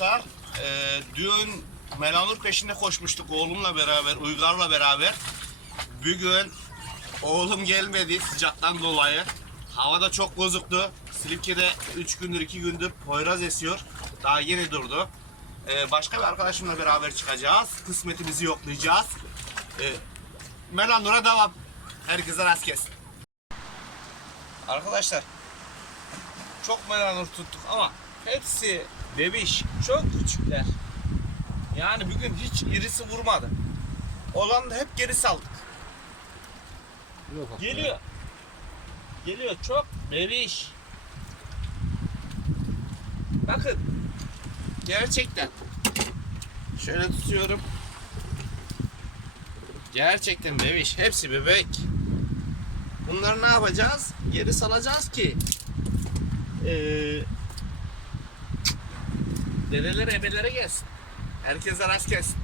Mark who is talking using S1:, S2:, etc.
S1: arkadaşlar. Ee, dün Melanur peşinde koşmuştuk oğlumla beraber, Uygar'la beraber. Bugün oğlum gelmedi sıcaktan dolayı. Hava da çok bozuktu. Silifke'de 3 gündür 2 gündür Poyraz esiyor. Daha yeni durdu. Ee, başka bir arkadaşımla beraber çıkacağız. Kısmetimizi yoklayacağız. Ee, Melanur'a devam. Herkese rast gelsin. Arkadaşlar çok melanur tuttuk ama hepsi bebiş, çok küçükler. Yani bugün hiç irisi vurmadı. Olan da hep geri saldık.
S2: Yok.
S1: Geliyor. Geliyor çok bebiş. Bakın. Gerçekten. Şöyle tutuyorum. Gerçekten bebiş. Hepsi bebek. Bunları ne yapacağız? Geri salacağız ki ee, dedeler ebelere gelsin. Herkese rast gelsin.